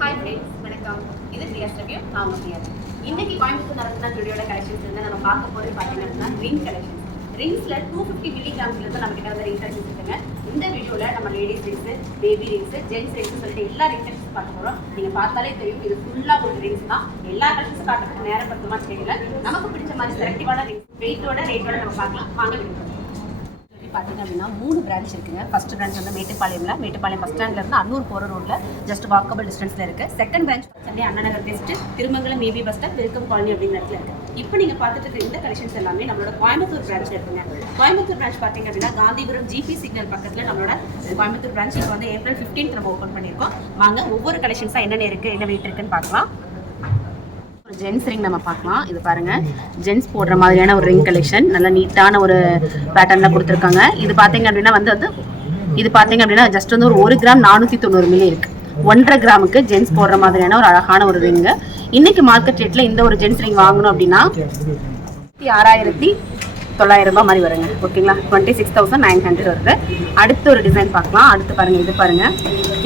Hi friends, வணக்கம். இது பிரியாஸ் review. நான் உங்கள் பிரியா. இன்னைக்கு கோயம்புத்தூர் நடந்த ஜுடியோட கலெக்ஷன்ஸ் வந்து நம்ம பார்க்க போகிறது பார்த்தீங்கன்னா ரிங் கலெக்ஷன்ஸ். ரிங்ஸில் 250 மில்லி கிராம்ஸ்லேருந்து நம்ம கிட்ட வந்து ரிங் கலெக்ஷன்ஸ் இருக்குங்க. இந்த வீடியோவில் நம்ம ladies rings, baby rings, gents rings சொல்லிட்டு எல்லா ரிங் கலெக்ஷன்ஸ் பார்க்க போகிறோம். நீங்கள் பார்த்தாலே தெரியும், இது ஃபுல்லாக ஒரு ரிங்ஸ் தான். எல்லா கலெக்ஷன்ஸும் பார்க்கறதுக்கு நேரம் பத்துமா தெரியல. நமக்கு பிடிச்ச மாதிரி செலக்டிவான ரிங்ஸ் ரேட்டோட நம்ம பார்க்கலாம். வாங்க வீடியோ பார்த்தீங்க அப்படின்னா 3 பிரான்ச் இருக்குங்க. ஃபர்ஸ்ட் பிரான்ச் வந்து மேட்டுப்பாளையம் பஸ் ஸ்டாண்ட்ல இருந்து அன்னூர் போகிற ரோட்ல ஜஸ்ட் வாக்கபிள் டிஸ்டன்ஸ்ல இருக்கு. Second branch Chennai Anna Nagar west Thirumangalam maybe bus stand welcome colony அப்படிங்கிற இடத்துல இருக்கு. இப்போ நீங்க பார்த்துட்டு இருக்க இந்த கலெக்ஷன்ஸ் எல்லாமே நம்மளோட கோயம்புத்தூர் பிரான்ச்ல இருக்குங்க. கோயம்புத்தூர் பிரான்ச் பார்த்தீங்க அப்படின்னா காந்திபுரம் ஜிபி சிக்னல் பக்கத்துல நம்மளோட கோயம்புத்தூர் பிரான்ச் இப்போ வந்து ஏப்ரல் 15 நம்ம ஓப்பன் பண்ணியிருக்கோம். வாங்க ஒவ்வொரு கலெக்ஷன்ஸா என்னென்ன இருக்கு, என்ன வெயிட் இருக்குன்னு பார்க்கலாம். ஜென்ஸ் ரிங் நம்ம பார்க்கலாம். இது பாருங்க, ஜென்ஸ் போடுற மாதிரியான ஒரு ரிங் கலெக்ஷன், நல்ல நீட்டான ஒரு பேட்டர்ன்ல கொடுத்துருக்காங்க. இது பார்த்தீங்க அப்படின்னா இது பார்த்தீங்க அப்படின்னா ஜஸ்ட் வந்து ஒரு 1 கிராம் 490 மில்லி இருக்கு. 1.5 கிராமுக்கு ஜென்ஸ் போடுற மாதிரியான ஒரு அழகான ஒரு ரிங்கு. இன்னைக்கு மார்க்கெட் ரேட்ல இந்த ஒரு ஜென்ஸ் ரிங் வாங்கணும் அப்படின்னா 6,900 ரூபாய் மாதிரி வருங்க. ஓகேங்களா, 26,900 வருது. அடுத்த ஒரு டிசைன் பார்க்கலாம். அடுத்து பாருங்க, இது பாருங்க,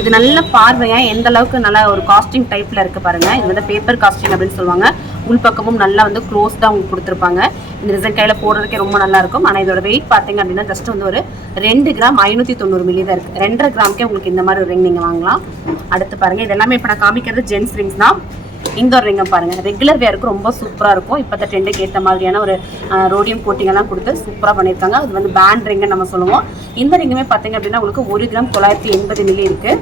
இது நல்ல பார்வையா எந்த அளவுக்கு நல்ல ஒரு காஸ்டிங் டைப்ல இருக்கு பாருங்க. இது வந்து பேப்பர் காஸ்டிங் அப்படின்னு சொல்லுவாங்க. உள்பக்கமும் நல்லா வந்து க்ளோஸ் தான் உங்களுக்கு கொடுத்துருப்பாங்க. இந்த டிசைன் கையில போடுறதுக்கே ரொம்ப நல்லா இருக்கும். ஆனால் இதோட வெயிட் பார்த்தீங்க அப்படின்னா ஜஸ்ட் வந்து ஒரு 2 கிராம் 590 மில்லி தான் இருக்கு. 2.5 கிராமுக்கே உங்களுக்கு இந்த மாதிரி ஒரு ரிங் நீங்க வாங்கலாம். அடுத்து பாருங்க, இது எல்லாமே இப்போ நான் காமிக்கிறது ஜென்ஸ் ரிங்ஸ் தான். இந்த ஒரு ரிங்கை பாருங்க, ரெகுலர் வேருக்கு ரொம்ப சூப்பரா இருக்கும். இப்போத்த ட்ரெண்டுக்கு ஏற்ற மாதிரியான ஒரு ரோடியம் கோட்டிங் எல்லாம் கொடுத்து சூப்பரா பண்ணியிருக்காங்க. அது வந்து பேண்ட் ரிங்கு நம்ம சொல்லுவோம். இந்த ரிங்குமே பார்த்தீங்க அப்படின்னா உங்களுக்கு 1 கிராம் 980 மில்லி இருக்கு.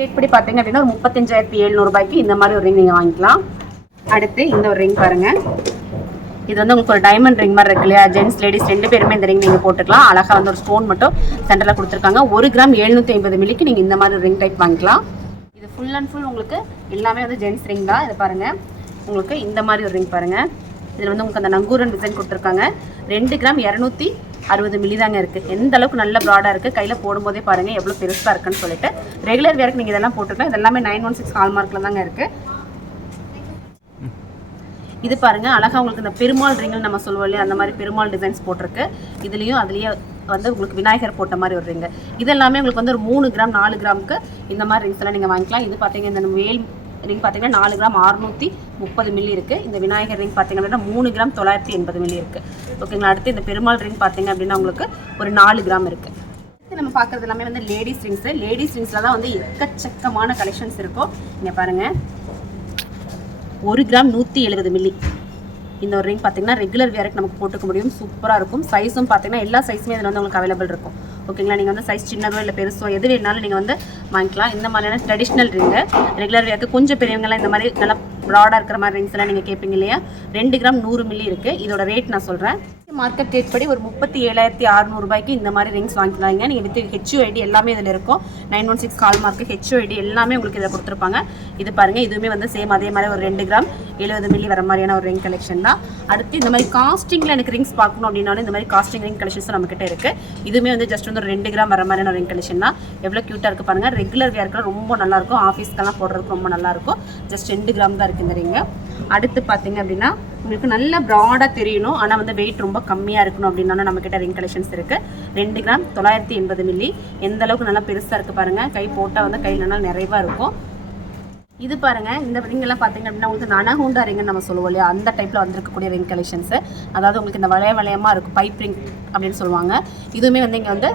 ரேட் படி பார்த்தீங்க அப்படின்னா ஒரு 35,700 ரூபாய்க்கு இந்த மாதிரி ஒரு ரிங் நீங்க வாங்கிக்கலாம். அடுத்து இந்த ஒரு ரிங் பாருங்க, இது வந்து உங்களுக்கு ஒரு டைமண்ட் ரிங் மாதிரி இருக்கு இல்லையா. ஜென்ஸ் லேடிஸ் 2 பேருமே இந்த ரிங் நீங்க போட்டுக்கலாம். அழகா வந்து ஒரு ஸ்டோன் மட்டும் சென்டர்ல கொடுத்துருக்காங்க. 1 கிராம் 750 மில்லிக்கு நீங்க இந்த மாதிரி ரிங் டைப் வாங்கிக்கலாம். இது ஃபுல் அண்ட் ஃபுல் உங்களுக்கு எல்லாமே வந்து ஜென்ஸ் ரிங் தான். இது பாருங்க, உங்களுக்கு இந்த மாதிரி ஒரு ரிங் பாருங்க. இதில் வந்து உங்களுக்கு அந்த நங்கூரன் டிசைன் கொடுத்துருக்காங்க. 2 கிராம் 260 மில்லி தாங்க இருக்கு. எந்த அளவுக்கு நல்ல ப்ராடா இருக்கு, கையில போடும்போதே பாருங்க எவ்வளவு பெருசா இருக்குன்னு சொல்லிட்டு. ரெகுலர் வேருக்கு நீங்க இதெல்லாம் போட்டுக்கலாம். இது எல்லாமே 916 ஹால்மார்க்ல தாங்க இருக்கு. இது பாருங்க, அழகா உங்களுக்கு இந்த பெருமாள் ரிங் நம்ம சொல்லுவோம் இல்லையா, அந்த மாதிரி பெருமாள் டிசைன்ஸ் போட்டிருக்கு. இதுலயும் அதுலயே வந்து உங்களுக்கு விநாயகர் போட்ட மாதிரி ஒரு ரிங். இது எல்லாமே உங்களுக்கு வந்து ஒரு 3 கிராம் 4 கிராமுக்கு இந்த மாதிரி ரிங்ஸ் எல்லாம் நீங்க வாங்கிக்கலாம். இது பாத்தீங்க, இந்த வேல் ரிங் பார்த்தீங்கன்னா 4 கிராம் 630 மில்லி இருக்குது. இந்த விநாயகர் ரிங் பார்த்தீங்க அப்படின்னா 3 கிராம் 980 மில்லி இருக்குது. ஓகேங்களா. அடுத்து இந்த பெருமாள் ரிங் பார்த்தீங்க அப்படின்னா உங்களுக்கு ஒரு 4 கிராம் இருக்குது. நம்ம பார்க்குறது எல்லாமே வந்து லேடிஸ் ரிங்ஸு. லேடிஸ் ரிங்ஸில் தான் வந்து எக்கச்சக்கமான கலெக்ஷன்ஸ் இருக்கும். இங்கே பாருங்கள், 1 கிராம் 170 மில்லி இந்த ஒரு ரிங் பார்த்தீங்கன்னா ரெகுலர் வேருக்கு நமக்கு போட்டுக்க முடியும். சூப்பராக இருக்கும். சைஸும் பார்த்தீங்கன்னா எல்லா சைஸுமே இதில் வந்து உங்களுக்கு அவைலபிள் இருக்கும். ஓகேங்களா. நீங்கள் வந்து சைஸ் சின்னதோ இல்லை பெருசோ எது வேணாலும் நீங்கள் வந்து வாங்கிக்கலாம். இந்த மாதிரியான ட்ரெடிஷ்னல் ரிங்கு ரெகுலர் வேருக்கு கொஞ்சம் பெரியவங்கலாம் இந்த மாதிரி நல்லா ப்ராடாக இருக்கிற மாதிரி ரிங்ஸ் எல்லாம் நீங்கள் கேட்பீங்க இல்லையா. 2 கிராம் 100 மில்லி இருக்குது. இதோட ரேட் நான் சொல்கிறேன். மார்க்கெட் ரேட் படி ஒரு 37,600 ரூபாய்க்கு இந்த மாதிரி ரிங்ஸ் வாங்கிக்கலாங்க. நீங்கள் வித் HUID எல்லாமே இதில் இருக்கும். 916 ஹால்மார்க்கு HUID எல்லாமே உங்களுக்கு இதில் கொடுத்துருப்பாங்க. இது பாருங்கள், இதுவுமே வந்து சேம் அதே மாதிரி ஒரு 2 கிராம் 70 மில்லி வர மாதிரியான ஒரு ரிங் கலெக்ஷன் தான். அடுத்து இந்த மாதிரி காஸ்டிங்கில் எனக்கு ரிங்ஸ் பார்க்கணும் அப்படின்னாலும் இந்த மாதிரி காஸ்டிங் ரிங் கலெக்ஷன்ஸ் நம்மக்கிட்ட இருக்குது. இதுவுமே வந்து ஜஸ்ட் வந்து ஒரு 2 கிராம் வர மாதிரியான ரிங் கலெக்ஷன் தான். எவ்வளோ க்யூட்டாக இருக்குது பாருங்கள். ரெகுலர் வேர்க்கெலாம் ரொம்ப நல்லாயிருக்கும். ஆஃபீஸ்க்கெல்லாம் போடுறதுக்கு ரொம்ப நல்லாயிருக்கும். ஜஸ்ட் 2 கிராம் தான் இருக்குது இந்த ரிங்கு. அடுத்து பார்த்தீங்க அப்படின்னா உங்களுக்கு நல்ல ப்ராடாக தெரியணும், ஆனால் வந்து வெயிட் ரொம்ப கம்மியாக இருக்கணும் அப்படின்னாலும் நம்மக்கிட்ட ரிங் கலெக்ஷன்ஸ் இருக்குது. 2 கிராம் 980 மில்லி. எந்த அளவுக்கு நல்லா பெருசாக இருக்குது பாருங்கள். கை போட்டால் வந்து கையில் நல்லா நிறைவாக இருக்கும். இது பாருங்கள், இந்த ரிங் எல்லாம் பார்த்தீங்க அப்படின்னா உங்களுக்கு அனகோண்டா ரிங்னு நம்ம சொல்லுவோம் இல்லையா, அந்த டைப்பில் வந்திருக்கக்கூடிய ரிங் கலெக்ஷன்ஸு. அதாவது உங்களுக்கு இந்த வளையமாக இருக்கும், பைப் ரிங் அப்படின்னு சொல்லுவாங்க. இதுவுமே வந்து இங்கே வந்து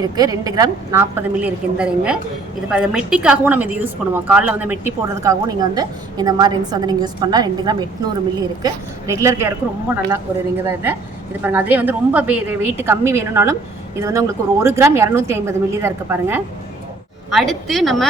இருக்குது. 2 கிராம் 40 மில்லி இருக்குது இந்த ரிங்கு. இது பாருங்கள், மெட்டிக்காகவும் நம்ம இது யூஸ் பண்ணுவோம். காலில் வந்து மெட்டி போடுறதுக்காகவும் நீங்கள் வந்து இந்த மாதிரி ரிங்ஸ் வந்து நீங்கள் யூஸ் பண்ணலாம். 2 கிராம் 800 மில்லி இருக்குது. ரெகுலர் வேருக்கு ரொம்ப நல்லா ஒரு ரிங்கு தான் இது. இது பாருங்கள், அதிலே வந்து ரொம்ப வெயிட் கம்மி வேணும்னாலும் இது வந்து உங்களுக்கு ஒரு 1 கிராம் 250 மில்லி தான் இருக்குது பாருங்கள். அடுத்து நம்ம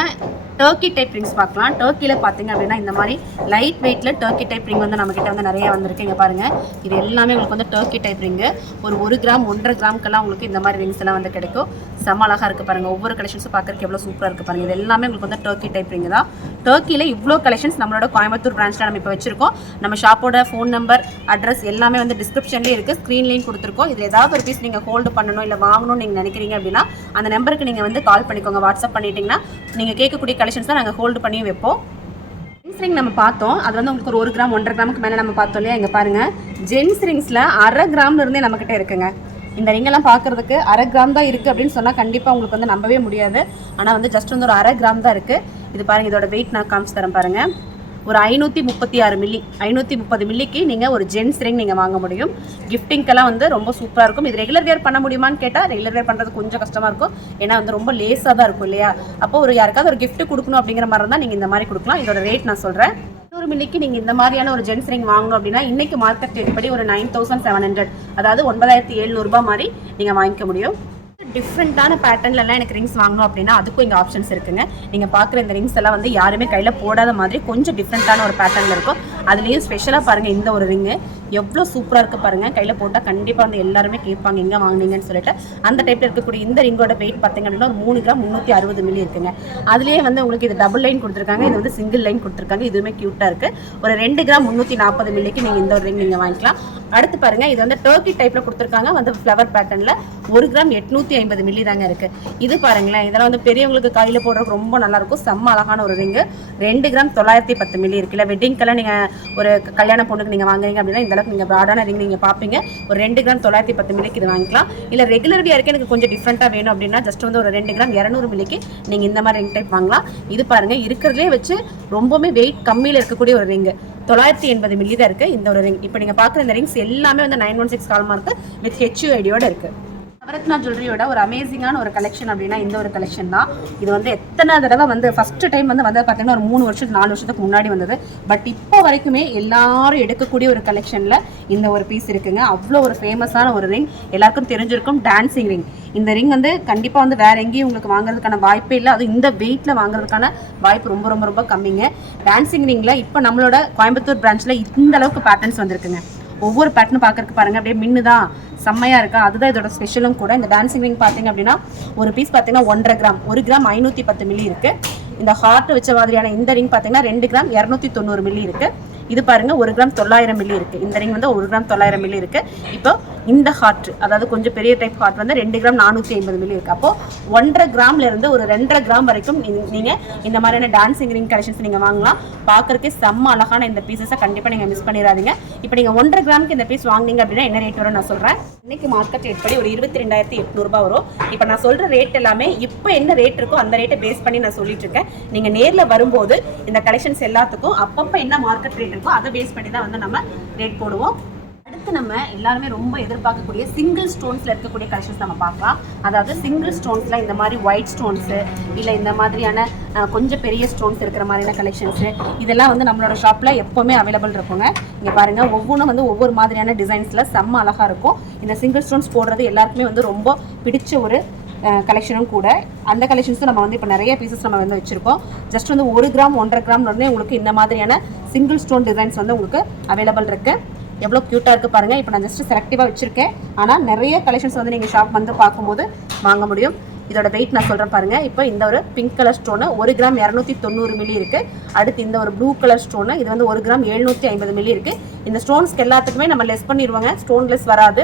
டர்க்கி டைப் ரிங்ஸ் பார்க்கலாம். டர்க்கியில் பார்த்தீங்க அப்படின்னா இந்த மாதிரி லைட் வெயிட்டில் டர்க்கி டைப் ரிங் வந்து நம்மக்கிட்ட வந்து நிறைய வந்திருக்கு. இங்கே பாருங்கள், இது எல்லாமே உங்களுக்கு வந்து டர்க்கி டைப் ரிங்கு. ஒரு 1 கிராம் 1.5 கிராமுக்கெல்லாம் உங்களுக்கு இந்த மாதிரி ரிங்ஸ் எல்லாம் வந்து கிடைக்கும். செம அழகாக இருக்குது பாருங்கள். ஒவ்வொரு கலெக்ஷன்ஸும் பார்க்குறதுக்கு எவ்வளோ சூப்பராக இருக்குது பாருங்கள். இது எல்லாமே உங்களுக்கு வந்து டர்க்கி டைப் ரிங் தான். டர்க்கியில் இவ்வளோ கலெக்ஷன்ஸ் நம்மளோட கோயம்புத்தூர் பிரான்ச்சில் நம்ம இப்போ வச்சிருக்கோம். நம்ம ஷாப்போட ஃபோன் நம்பர், அட்ரஸ் எல்லாமே வந்து டிஸ்கிரிப்ஷன்லேயே இருக்குது, ஸ்க்ரீன்லேயும் கொடுத்துருக்கோம். இதில் ஏதாவது ஒரு பீஸ் நீங்கள் ஹோல்டு பண்ணணும் இல்லை வாங்கணும்னு நீங்கள் நினைக்கிறீங்க அப்படின்னா அந்த நம்பருக்கு நீங்கள் வந்து கால் பண்ணிக்கோங்க. வாட்ஸ்அப் பண்ணிட்டீங்கன்னா நீங்கள் கேட்கக்கூடிய கலெக்ஷன்ஸ் தான் நாங்கள் ஹோல்டு பண்ணி வைப்போம். ஜென்ஸ் ரிங் நம்ம பார்த்தோம். அது வந்து உங்களுக்கு ஒரு 1 கிராம் 1.5 கிராமுக்கு மேலே நம்ம பார்த்தோம் இல்லையா. இங்கே பாருங்கள், ஜென்ஸ் ரிங்ஸில் 1/2 கிராம்ல இருந்தே நம்மக்கிட்ட இருக்குங்க. இந்த ரிங்கெல்லாம் பார்க்குறதுக்கு 1/2 கிராம் தான் இருக்குது அப்படின்னு சொன்னால் கண்டிப்பாக உங்களுக்கு வந்து நம்பவே முடியாது. ஆனால் வந்து ஜஸ்ட் வந்து ஒரு 1/2 கிராம் தான் இருக்குது. இது பாருங்கள், இதோட வெயிட் நான் காமிச்சு தரேன் பாருங்கள். ஒரு 536 மில்லி, 530 மில்லிக்கு நீங்கள் ஒரு ஜென்ஸ் ரிங் நீங்கள் வாங்க முடியும். கிஃப்டிங்கெல்லாம் வந்து ரொம்ப சூப்பராக இருக்கும். இது ரெகுலர் வேர் பண்ண முடியுமான்னு கேட்டால் ரெகுலர் வேர் பண்ணுறது கொஞ்சம் கஷ்டமாக இருக்கும். ஏன்னா வந்து ரொம்ப லேஸாக தான் இருக்கும் இல்லையா. அப்போ ஒரு யாருக்காவது ஒரு கிஃப்ட் கொடுக்கணும் அப்படிங்கிற மாதிரி தான் நீங்கள் இந்த மாதிரி கொடுக்கலாம். இதோட ரேட் நான் சொல்கிறேன். 100 மில்லிக்கு நீங்கள் இந்த மாதிரியான ஒரு ஜென்ஸ் ரிங் வாங்கணும் அப்படின்னா இன்றைக்கி மார்க்கெட் ரேட் படி ஒரு 9700, அதாவது 9700 மாதிரி நீங்கள் வாங்கிக்க முடியும். டிஃப்ரெண்ட்டான பேட்டர்ன்லலாம் எனக்கு ரிங்ஸ் வாங்கணும் அப்படின்னா அதுக்கும் இங்கே ஆப்ஷன்ஸ் இருக்குங்க. நீங்கள் பார்க்குற இந்த ரிங்ஸ் எல்லாம் வந்து யாருமே கையில் போடாத மாதிரி கொஞ்சம் டிஃப்ரெண்ட்டான ஒரு பேட்டர்னில் இருக்கும். அதுலேயும் ஸ்பெஷலாக பாருங்கள், இந்த ஒரு ரிங்கு எவ்வளோ சூப்பராக இருக்குது பாருங்கள். கையில் போட்டால் கண்டிப்பாக வந்து எல்லாருமே கேட்பாங்க எங்கே வாங்கினீங்கன்னு சொல்லிட்டு. அந்த டைப்பில் இருக்கக்கூடிய இந்த ரிங்கோட வெயிட் பார்த்திங்க அப்படின்னா ஒரு 3 கிராம் 360 மில்லி இருக்குங்க. அதுலேயே வந்து உங்களுக்கு இது டபுள் லைன் கொடுத்துருக்காங்க, இது வந்து சிங்கிள் லைன் கொடுத்துருக்காங்க. இதுவுமே க்யூட்டாக இருக்குது. ஒரு 2 கிராம் 340 மில்லிக்கு நீங்கள் இந்த ஒரு ரிங் நீங்கள் வாங்கிக்கலாம். அடுத்து பாருங்கள், இது வந்து டர்க்கி டைப்பில் கொடுத்துருக்காங்க, வந்து ஃப்ளவர் பேட்டர்னில் 1 கிராம் 850 மில்லி தாங்க இருக்குது. இது பாருங்களேன், இதெல்லாம் வந்து பெரியவங்களுக்கு கையில் போடுறதுக்கு ரொம்ப நல்லாயிருக்கும். செம்ம அழகான ஒரு ரிங்கு. 2 கிராம் 910 மில்லி இருக்குல்ல. வெட்டிங்கெல்லாம் நீங்கள் ஒரு கல்யாண பொண்ணுக்கு நீங்கள் வாங்குறீங்க அப்படின்னா இந்த அளவுக்கு நீங்கள் ப்ராடான ரிங் நீங்கள் பார்ப்பீங்க. ஒரு 2 கிராம் 910 மில்லிக்கு இது வாங்கிக்கலாம். இல்லை ரெகுலர் வியருக்கு எனக்கு கொஞ்சம் டிஃப்ரெண்ட்டாக வேணும் அப்படின்னா ஜஸ்ட் வந்து ஒரு 2 கிராம் 200 மில்லிக்கு நீங்கள் இந்த மாதிரி ரிங் டைப் வாங்கலாம். இது பாருங்கள், இருக்கிறதுலே வச்சு ரொம்பவுமே வெயிட் கம்மியில் இருக்கக்கூடிய ஒரு ரிங்கு. 980 மில்லி தான் இருக்குது இந்த ஒரு ரிங். இப்போ நீங்கள் பார்க்குற இந்த ரிங்ஸ் எல்லாமே வந்து 916 ஹால்மார்க் வித் HUID-யோட இருக்குது. நவரத்னா ஜுவல்லரியோட ஒரு அமேசிங்கான ஒரு கலெக்ஷன் அப்படின்னா இந்த ஒரு கலெக்ஷன் தான். இது வந்து எத்தனை தடவை வந்து ஃபஸ்ட்டு டைம் வந்து பார்த்தீங்கன்னா ஒரு 3 வருஷத்துக்கு 4 வருஷத்துக்கு முன்னாடி வந்தது. பட் இப்போ வரைக்குமே எல்லாரும் எடுக்கக்கூடிய ஒரு கலெக்ஷனில் இந்த ஒரு பீஸ் இருக்குங்க. அவ்வளோ ஒரு ஃபேமஸான ஒரு ரிங், எல்லாருக்கும் தெரிஞ்சிருக்கும், டான்சிங் ரிங். இந்த ரிங் வந்து கண்டிப்பாக வந்து வேறு எங்கேயும் உங்களுக்கு வாங்குறதுக்கான வாய்ப்பே இல்லை. அது இந்த வெயிட்டில் வாங்குறதுக்கான வாய்ப்பு ரொம்ப ரொம்ப ரொம்ப கம்மிங்க. டான்சிங் ரிங்கில் இப்போ நம்மளோட கோயம்புத்தூர் பிரான்ச்சில் இந்த அளவுக்கு பேட்டர்ன்ஸ் வந்திருக்குங்க. ஒவ்வொரு பேட்டர்னும் பார்க்கறதுக்கு பாருங்கள் அப்படியே மின்னுதான், செம்மையாக இருக்கா. அதுதான் இதோட ஸ்பெஷலும் கூட. இந்த டான்சிங் ரிங் பார்த்தீங்க அப்படின்னா ஒரு பீஸ் பார்த்தீங்கன்னா 1.5 கிராம், 1 கிராம் 510 மில்லி இருக்குது. இந்த ஹார்ட் வச்ச மாதிரியான இந்த ரிங் பார்த்தீங்கன்னா 2 கிராம் 290 மில்லி இருக்குது. இது பாருங்க 1 கிராம் 900 மில்லி இருக்குது. இந்த ரிங் வந்து 1 கிராம் 900 மில்லி இருக்குது. இப்போ இந்த ஹார்ட், அதாவது கொஞ்சம் பெரிய டைப் ஹார்ட் வந்து 2 கிராம் 450 மில்லி இருக்குது. அப்போ 1.5 கிராம்ல இருந்து ஒரு 2.5 கிராம் வரைக்கும் நீங்கள் இந்த மாதிரியான டான்சிங் ரிங் கலெக்ஷன்ஸ் நீங்கள் வாங்கலாம். பார்க்கறதுக்கு செம்ம அழகான இந்த பீஸஸை கண்டிப்பாக நீங்கள் மிஸ் பண்ணிடாதீங்க. இப்போ நீங்கள் 1.5 கிராமுக்கு இந்த பீஸ் வாங்கினீங்க அப்படின்னா என்ன ரேட் வரும் நான் சொல்கிறேன். இன்னைக்கு மார்க்கெட் ரேட் படி ஒரு 22,800 வரும். இப்போ நான் சொல்கிற ரேட் எல்லாமே இப்போ என்ன ரேட் இருக்கோ அந்த ரேட்டை பேஸ் பண்ணி நான் சொல்லிட்டு இருக்கேன். நீங்கள் நேரில் வரும்போது இந்த கலெக்ஷன்ஸ் எல்லாத்துக்கும் அப்பப்போ என்ன மார்க்கெட் ரேட் இருக்கோ அதை பேஸ் பண்ணி தான் வந்து நம்ம ரேட் போடுவோம். அடுத்து நம்ம எல்லாருமே ரொம்ப எதிர்பார்க்கக்கூடிய சிங்கிள் ஸ்டோன்ஸில் இருக்கக்கூடிய கலெக்ஷன்ஸ் நம்ம பார்க்கலாம். அதாவது சிங்கிள் ஸ்டோன்ஸில் இந்த மாதிரி ஒயிட் ஸ்டோன்ஸு இல்லை இந்த மாதிரியான கொஞ்சம் பெரிய ஸ்டோன்ஸ் இருக்கிற மாதிரியான கலெக்ஷன்ஸு இதெல்லாம் வந்து நம்மளோட ஷாப்பில் எப்போவுமே அவைலபிள் இருக்குங்க. இங்கே பாருங்கள், ஒவ்வொன்றும் வந்து ஒவ்வொரு மாதிரியான டிசைன்ஸில் செம்ம அழகாக இருக்கும். இந்த சிங்கிள் ஸ்டோன்ஸ் போடுறது எல்லாருக்குமே வந்து ரொம்ப பிடிச்ச ஒரு கலெக்ஷனும் கூட. அந்த கலெக்ஷன்ஸும் நம்ம வந்து இப்போ நிறைய பீசஸ் நம்ம வந்து வச்சுருக்கோம். ஜஸ்ட் வந்து 1 கிராம் 1.5 கிராம் வந்து உங்களுக்கு இந்த மாதிரியான சிங்கிள் ஸ்டோன் டிசைன்ஸ் வந்து உங்களுக்கு அவைலபிள் இருக்குது. எவ்வளோ க்யூட்டாக இருக்குது பாருங்கள். இப்போ நான் ஜஸ்ட் செலக்டிவாக வச்சுருக்கேன். ஆனால் நிறைய கலெக்ஷன்ஸ் வந்து நீங்கள் ஷாப் வந்து பார்க்கும்போது வாங்க முடியும். இதோட வெயிட் நான் சொல்கிறேன் பாருங்கள். இப்போ இந்த ஒரு pink colour stone 1 gram 290 milli இருக்குது. அடுத்து இந்த ஒரு ப்ளூ கலர் ஸ்டோனு, இது வந்து 1 கிராம் 750 மில்லி இருக்குது. இந்த ஸ்டோன்ஸ்க்கு எல்லாத்துக்குமே நம்ம லெஸ் பண்ணிடுவாங்க. ஸ்டோன்லெஸ் வராது,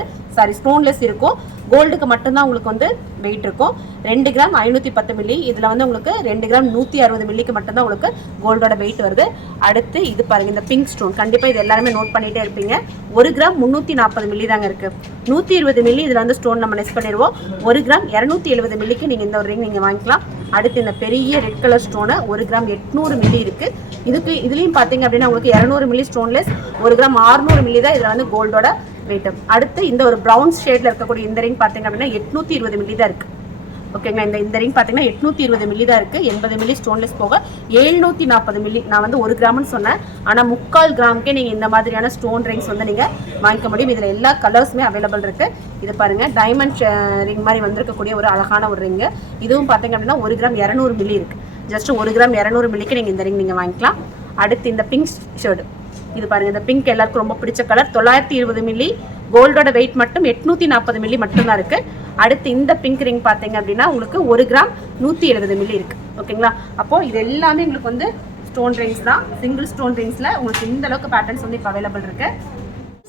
ஸ்டோன்லெஸ் இருக்கும். கோல்டுக்கு மட்டும்தான் உங்களுக்கு வந்து வெயிட் இருக்கும். 2 கிராம் 510 மில்லி. இதில் வந்து உங்களுக்கு 2 கிராம் 160 மில்லிக்கு மட்டும்தான் உங்களுக்கு கோல்டோட வெயிட் வருது. அடுத்து இது பாருங்கள், இந்த பிங்க் ஸ்டோன். கண்டிப்பாக இது எல்லாருமே நோட் பண்ணிகிட்டே இருப்பீங்க. 1 கிராம் 340 மில்லி தாங்க இருக்குது. 120 மில்லி இதில் வந்து ஸ்டோன் நம்ம லெஸ் பண்ணிடுவோம். 1 கிராம் 270 மில்லிக்கு நீங்கள் இந்த ஒரு ரிங் நீங்கள் வாங்கிக்கலாம். அடுத்து இந்த பெரிய red colour stone 1 gram 800 milli இருக்குது. இதுலேயும் பார்த்தீங்க அப்படின்னா உங்களுக்கு 200 மில்லி ஸ்டோன்லெஸ், 1 கிராம் 600 மில்லி தான் இதில் வந்து கோல்டோட வெயிட். அடுத்து இந்த ஒரு ப்ரௌன் ஷேடில் இருக்கக்கூடிய இந்த ரிங் பார்த்தீங்க அப்படின்னா 820 மில்லி தான் இருக்குது. ஓகேங்களா, இந்த ரிங் பார்த்தீங்கன்னா 820 மில்லி தான் இருக்குது. 80 மில்லி ஸ்டோன்லெஸ் போக 740 மில்லி. நான் வந்து 1 கிராம்னு சொன்னேன், ஆனால் 3/4 கிராமுக்கே நீங்கள் இந்த மாதிரியான ஸ்டோன் ரிங்ஸ் வந்து நீங்கள் வாங்கிக்க முடியும். இதில் எல்லா கலர்ஸுமே அவைலபிள் இருக்குது. இது பாருங்கள், டைமண்ட் ரிங் மாதிரி வந்திருக்கக்கூடிய ஒரு அழகான ஒரு ரிங்கு. இதுவும் பார்த்தீங்க அப்படின்னா 1 கிராம் 200 மில்லி இருக்குது. ஜஸ்ட் 1 கிராம் 200 மில்லிக்கு நீங்கள் இந்த ரிங் நீங்கள் வாங்கிக்கலாம். அடுத்து இந்த பிங்க் ஷேர்டு, இது பாருங்கள், இந்த பிங்க் எல்லாருக்கும் ரொம்ப பிடிச்ச கலர். 920 மில்லி. கோல்டோட வெயிட் மட்டும் 840 மில்லி மட்டும்தான் இருக்குது. அடுத்து இந்த பிங்க் ரிங் பார்த்தீங்க அப்படின்னா உங்களுக்கு 1 கிராம் 170 மில்லி இருக்குது. ஓகேங்களா, அப்போது இது எல்லாமே உங்களுக்கு வந்து ஸ்டோன் ரிங்ஸ் தான். சிங்கிள் ஸ்டோன் ரிங்ஸில் உங்களுக்கு இந்த அளவுக்கு பேட்டர்ன்ஸ் வந்து இப்போ அவைலபிள் இருக்குது.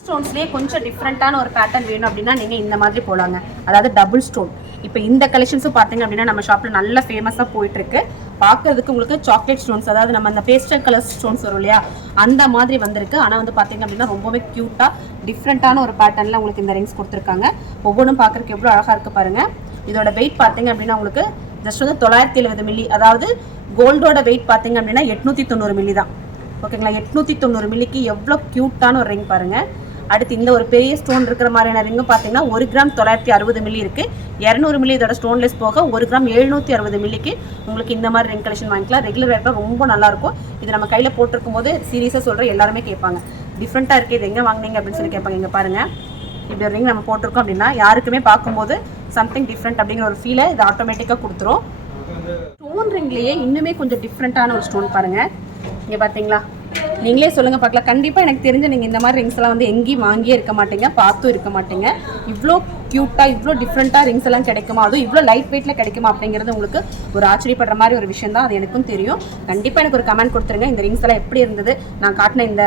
ஸ்டோன்ஸ்லேயே கொஞ்சம் டிஃப்ரெண்ட்டான ஒரு பேட்டர்ன் வேணும் அப்படின்னா நீங்கள் இந்த மாதிரி போலாங்க. அதாவது டபுள் ஸ்டோன். இப்போ இந்த கலெக்ஷன்ஸும் பார்த்தீங்க அப்படின்னா நம்ம ஷாப்பில் நல்ல ஃபேமஸாக போயிட்டுருக்கு. பார்க்கறதுக்கு உங்களுக்கு சாக்லேட் ஸ்டோன்ஸ், அதாவது நம்ம அந்த பேஸ்டல் கலர் ஸ்டோன்ஸ் வரும் இல்லையா, அந்த மாதிரி வந்திருக்கு. ஆனால் வந்து பார்த்தீங்க அப்படின்னா ரொம்பவே க்யூட்டாக டிஃப்ரெண்ட்டான ஒரு பேட்டர்னில் உங்களுக்கு இந்த ரிங்ஸ் கொடுத்துருக்காங்க. ஒவ்வொன்றும் பார்க்குறதுக்கு எவ்வளோ அழகாக இருக்குது பாருங்கள். இதோட வெயிட் பார்த்தீங்க அப்படின்னா உங்களுக்கு ஜஸ்ட் வந்து 970 மில்லி, அதாவது கோல்டோட வெயிட் பார்த்தீங்க அப்படின்னா 890 மில்லி தான். ஓகேங்களா, 890 மில்லிக்கு எவ்வளோ க்யூட்டான ஒரு ரிங் பாருங்கள். அடுத்து இந்த ஒரு பெரிய ஸ்டோன் இருக்கிற மாதிரியான ரிங்கு பார்த்தீங்கன்னா 1 கிராம் 960 மில்லி இருக்குது. 200 மில்லி இதோட ஸ்டோன்லெஸ் போக 1 கிராம் 760 மில்லிக்கு உங்களுக்கு இந்த மாதிரி ரிங் கலெக்ஷன் வாங்கிக்கலாம். ரெகுலர் வேர்க்கு ரொம்ப நல்லாயிருக்கும். இது நம்ம கையில் போட்டிருக்கும் போது சீரியஸாக சொல்கிற எல்லாருமே கேட்பாங்க, டிஃப்ரெண்ட்டாக இருக்குது, இது எங்கே வாங்கினீங்க அப்படின்னு சொல்லி கேட்பாங்க. இங்கே பாருங்கள், இப்படி ஒரு ரிங் நம்ம போட்டிருக்கோம் அப்படின்னா யாருக்குமே பார்க்கும்போது சம்திங் டிஃப்ரெண்ட் அப்படிங்கிற ஒரு ஃபீலை இது ஆட்டோமேட்டிக்காக கொடுத்துரும். ஸ்டோன் ரிங்லேயே இன்னுமே கொஞ்சம் டிஃப்ரெண்ட்டான ஒரு ஸ்டோன் பாருங்கள். இங்கே பார்த்தீங்களா, நீங்களே சொல்லுங்கள் பார்க்கலாம். கண்டிப்பாக எனக்கு தெரிஞ்ச நீங்கள் இந்த மாதிரி ரிங்ஸ் எல்லாம் வந்து எங்கேயும் வாங்கியே இருக்க மாட்டீங்க, பார்த்தும் இருக்க மாட்டீங்க. இவ்வளோ க்யூட்டாக இவ்வளோ டிஃப்ரெண்ட்டாக ரிங்ஸ் எல்லாம் கிடைக்குமா, அதுவும் இவ்வளோ லைட் வெயிட்டில் கிடைக்குமா அப்படிங்கிறது உங்களுக்கு ஒரு ஆச்சரியப்படுற மாதிரி ஒரு விஷயம் தான். அது எனக்கும் தெரியும். கண்டிப்பாக எனக்கு ஒரு கமெண்ட் கொடுத்துருங்க, இந்த ரிங்ஸ் எல்லாம் எப்படி இருந்தது, நான் காட்டின இந்த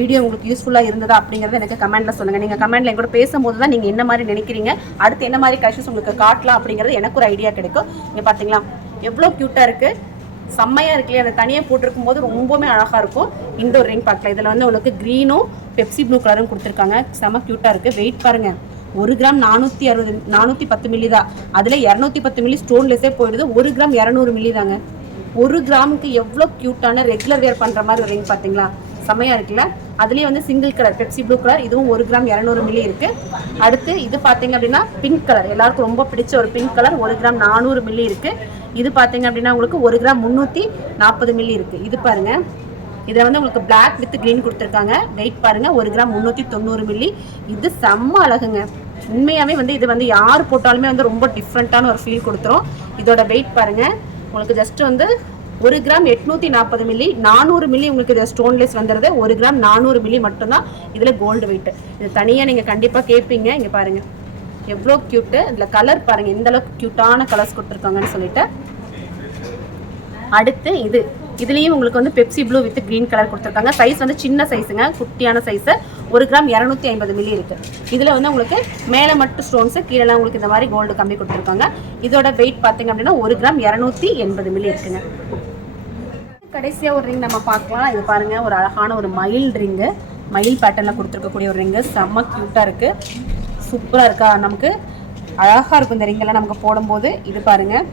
வீடியோ உங்களுக்கு யூஸ்ஃபுல்லாக இருந்ததா அப்படிங்கிறது எனக்கு கமெண்ட்டில் சொல்லுங்கள். நீங்கள் கமெண்ட்டில் என் கூட பேசும்போது தான் நீங்கள் என்ன மாதிரி நினைக்கிறீங்க, அடுத்து என்ன மாதிரி கலெக்ஷன்ஸ் உங்களுக்கு காட்டலாம் அப்படிங்கிறது எனக்கு ஒரு ஐடியா கிடைக்கும். இங்கே பார்த்தீங்களா எவ்வளோ க்யூட்டாக இருக்குது, செம்மையாக இருக்குல்லையே. அதை தனியாக போட்டிருக்கும் போது ரொம்பவுமே அழகாக இருக்கும். இந்த ஒரு ரிங் பார்க்கலாம். இதில் வந்து உங்களுக்கு க்ரீனும் பெப்சி ப்ளூ கலரும் கொடுத்துருக்காங்க. செம்ம க்யூட்டாக இருக்குது. வெயிட் பாருங்கள், 1 கிராம் 410 மில்லி தான். அதில் 210 மில்லி ஸ்டோன்லெஸ்ஸே போயிடுது. 1 கிராம் 200 மில்லி தாங்க. 1 கிராமுக்கு எவ்வளோ க்யூட்டான ரெகுலர் வேர் பண்ணுற மாதிரி ஒரு ரிங் பார்த்தீங்களா, செம்மையாக இருக்குல்ல. அதுலேயே வந்து single colour Pepsi blue colour, இதுவும் 1 கிராம் 200 மில்லி இருக்குது. அடுத்து இது பார்த்தீங்க அப்படின்னா பிங்க் கலர், எல்லாருக்கும் ரொம்ப பிடிச்ச ஒரு பிங்க் கலர், 1 கிராம் 400 மில்லி இருக்குது. இது பார்த்தீங்க அப்படின்னா உங்களுக்கு 1 கிராம் 340 மில்லி இருக்குது. இது பாருங்கள், இதில் வந்து உங்களுக்கு பிளாக் வித் க்ரீன் கொடுத்துருக்காங்க. வெயிட் பாருங்கள், 1 கிராம் 390 மில்லி. இது செம்ம அழகுங்க. உண்மையாகவே வந்து இது வந்து யார் போட்டாலுமே வந்து ரொம்ப டிஃப்ரெண்ட்டான ஒரு ஃபீல் கொடுத்துரும். இதோட வெயிட் பாருங்கள், உங்களுக்கு ஜஸ்ட் வந்து 1 கிராம் 840 மில்லி, 400 மில்லி உங்களுக்கு இதில் ஸ்டோன்லெஸ் வந்துடுது. 1 கிராம் 400 மில்லி மட்டும்தான் இதில் கோல்டு வெயிட். இது தனியாக நீங்கள் கண்டிப்பாக கேட்பீங்க. இங்கே பாருங்கள் எவ்வளோ க்யூட்டு. இதில் கலர் பாருங்கள் எந்த அளவுக்கு க்யூட்டான கலர்ஸ் கொடுத்துருக்காங்கன்னு சொல்லிட்டு. அடுத்து இதுலேயும் உங்களுக்கு வந்து Pepsi blue with green colour கொடுத்துருக்காங்க. சைஸ் வந்து சின்ன சைஸுங்க, குட்டியான சைஸு. 1 கிராம் 250 மில்லி இருக்குது. இதில் வந்து உங்களுக்கு மேலே மட்டும் ஸ்டோன்ஸு, கீழெல்லாம் உங்களுக்கு இந்த மாதிரி கோல்டு கம்மி கொடுத்துருக்காங்க. இதோட வெயிட் பார்த்தீங்க அப்படின்னா 1 கிராம் 280 மில்லி இருக்குங்க. கடைசியாக ஒரு ரிங் நம்ம பார்க்கலாம். இது பாருங்கள், ஒரு அழகான ஒரு மயில் ரிங்கு, மயில் பேட்டர்னில் கொடுத்துருக்கக்கூடிய ஒரு ரிங்கு. செம்ம க்யூட்டாக இருக்குது, சூப்பராக இருக்கா, நமக்கு அழகாக இருக்கும் இந்த ரிங்கெல்லாம் நமக்கு போடும்போது. இது பாருங்கள்,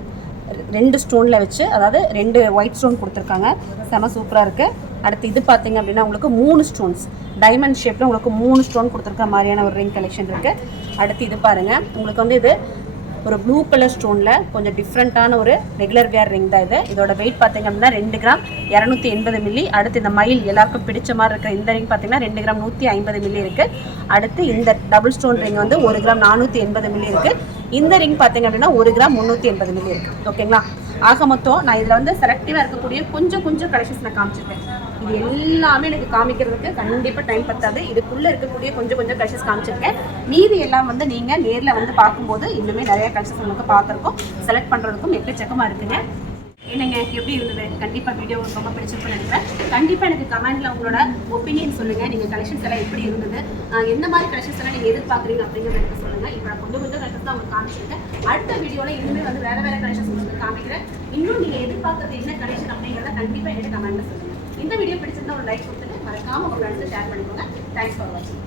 2 ஸ்டோனில் வச்சு, அதாவது 2 ஒயிட் ஸ்டோன் கொடுத்துருக்காங்க. செம சூப்பராக இருக்குது. அடுத்து இது பார்த்தீங்க அப்படின்னா உங்களுக்கு 3 ஸ்டோன்ஸ் டைமண்ட் ஷேப்பில் உங்களுக்கு 3 ஸ்டோன் கொடுத்துருக்க மாதிரியான ஒரு ரிங் கலெக்ஷன் இருக்குது. அடுத்து இது பாருங்கள், உங்களுக்கு வந்து இது ஒரு ப்ளூ கலர் ஸ்டோனில் கொஞ்சம் டிஃப்ரெண்ட்டான ஒரு ரெகுலர் வேர் ரிங் தான் இது. இதோட வெயிட் பார்த்தீங்க அப்படின்னா 2 கிராம் 280 மில்லி. அடுத்து இந்த மயில் எல்லாருக்கும் பிடிச்ச மாதிரி இருக்கிற இந்த ரிங் பார்த்தீங்கன்னா 2 கிராம் 150 மில்லி இருக்குது. அடுத்து இந்த டபுள் ஸ்டோன் ரிங் வந்து 1 கிராம் 480 மில்லி இருக்குது. இந்த ரிங் பார்த்தீங்க அப்படின்னா 1 கிராம் 380 மில்லி இருக்குது. ஓகேங்களா, ஆக மொத்தம் நான் இதில் வந்து செலக்டிவாக இருக்கக்கூடிய கொஞ்சம் கலெக்ஷன்ஸ் நான் காமிச்சிருக்கேன். இது எல்லாமே எனக்கு காமிக்கிறதுக்கு கண்டிப்பாக டைம் பத்தாது. இதுக்குள்ளே இருக்கக்கூடிய கொஞ்சம் கலெக்ஷன்ஸ் காமிச்சிருக்கேன். மீதி எல்லாம் வந்து நீங்கள் நேரில் வந்து பார்க்கும்போது இன்னுமே நிறைய கலெக்ஷன்ஸ் உங்களுக்கு பார்க்குறக்கும் செலக்ட் பண்ணுறதுக்கும் எக்கச்சக்கமாக இருக்குங்க. என்னங்க எப்படி இருந்தது? கண்டிப்பாக வீடியோ ரொம்ப பிடிச்சிருக்குன்னு நினைக்கிறேன். கண்டிப்பாக எனக்கு கமெண்ட்டில் உங்களோட ஒப்பீனியன் சொல்லுங்கள். நீங்கள் கலெக்ஷன்ஸ் எல்லாம் எப்படி இருந்தது, எந்த மாதிரி கலெக்ஷன்ஸ் எல்லாம் நீங்கள் எதிர்பார்க்குறீங்க அப்படிங்கிறத எனக்கு சொல்லுங்கள். இப்போ நான் கொஞ்சம் கலெக்ஷன்ஸ் தான் உங்களுக்கு காமிச்சிருக்கேன். அடுத்த வீடியோவில் இனிமேல் வந்து வேறு கலெக்ஷன்ஸ் உங்களுக்கு காமிக்கிறேன். இன்னும் நீங்கள் எதிர்பார்க்குறது என்ன கலெக்ஷன் அப்படிங்கிறத கண்டிப்பாக எனக்கு கமெண்ட்டில் சொல்லுங்கள். இந்த வீடியோ பிடிச்சிருந்தா ஒரு லைக் கொடுத்துட்டு மறக்காமல் உங்கள் ஃப்ரெண்ட்ஸை ஷேர் பண்ணிக்கோங்க. தேங்க்ஸ் ஃபார் வாட்சிங்.